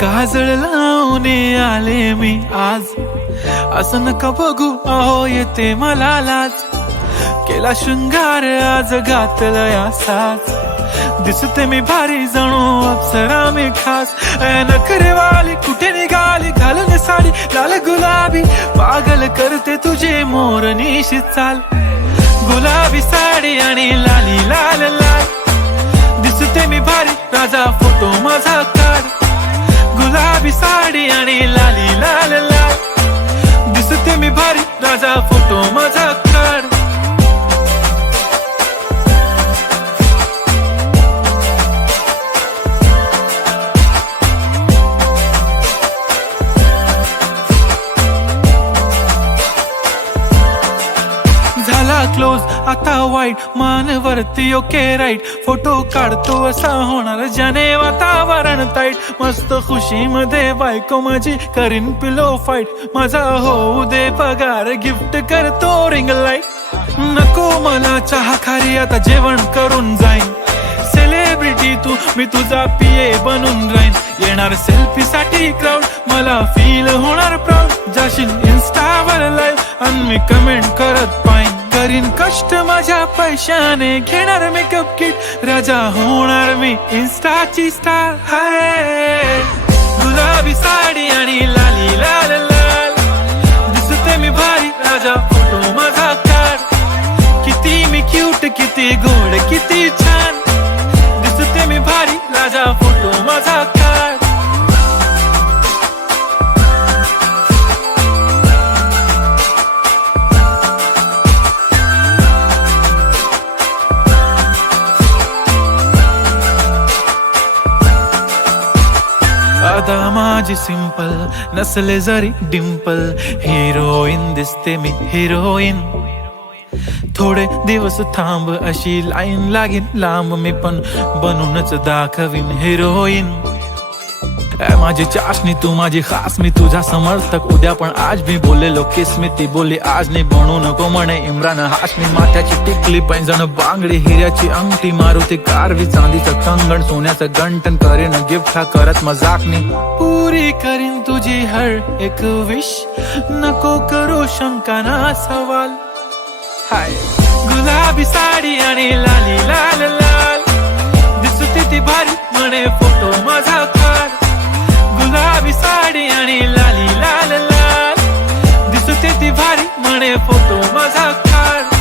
काजळ लावून आले मी आज, असं नका बघू अहो येते मला लाज. केला शृंगार आज घातलं या साज, दिसते मी भारी जणू अप्सरा मी खास. नखरेवाली कुठे निघाली घालून साडी लाल गुलाबी, पागल करते तुझे मोरनीशी चाल. गुलाबी साडी आणि लाली लाल लाल, दिसते मी भारी राजा फोटो माझा काढ. गुलाबी साडी आणि लाली लाल लाल, दिसते मी भारी राजा फोटो माझा काढ. झाला क्लोज आता वाईट, मानवरती ओके राईट. फोटो काढतो असा होणार ज्याने वातावरण ताईट. मस्त खुशी मध्ये बायको माझी करीन पिलो फाईट. माझा होऊ दे पगार गिफ्ट करतो रिंग लाईट. नको मला चहा खारी आता जेवण करून जाईन. सेलिब्रिटी तू मी तुझा पिये बनून राहीन. येणार सेल्फी साठी क्राऊड मला फील होणार प्राऊड. जाशील इन्स्टावर लाईव्ह आणि मी कमेंट करत पाहिन. करीन कष्ट माझ्या पैशाने घेणार मेकअप किट. राजा होणार मी इन्स्टाची स्टार. हाय गुलाबी साडी आणि लाली लाल लाल, दिसते मी भारी राजा फोटो माझा काढ. किती मी क्यूट किती गोड किती छान, दिसते मी भारी राजा फोटो माझा काढ. अदा माझी सिंपल नसले जरी डिंपल, हिरोईन दिसते मी हिरोईन. थोडे दिवस थांब अशी लाईन लागेल लांब, मी पण बनूनच दाखवीन हिरोईन. माझी चाशनी तू माझी खास, मी तुझा समर्थक उद्या पण आज मी बोललेलो किस मी. ती बोलली आज नाही बनू नको म्हणे इम्रान हाशमी. माथ्याची टिकली पैंजण बांगडी हिऱ्याची अंगठी, मारुती कारवी चांदीचं कंगण सोन्याचं गंटन. करीन गिफ्ट हा करत मजाकनी, पुरी करीन तुझी हर एक विश. नको करू शंका ना सवाल. हाय गुलाबी साडी आणि लाली लाल लाल, दिसते ती भारी म्हणे फोटो माझा काढ. गुलाबी साडी आणि लाली लाल लाल, दिसते ती भारी म्हणे फोटो माझा काढ.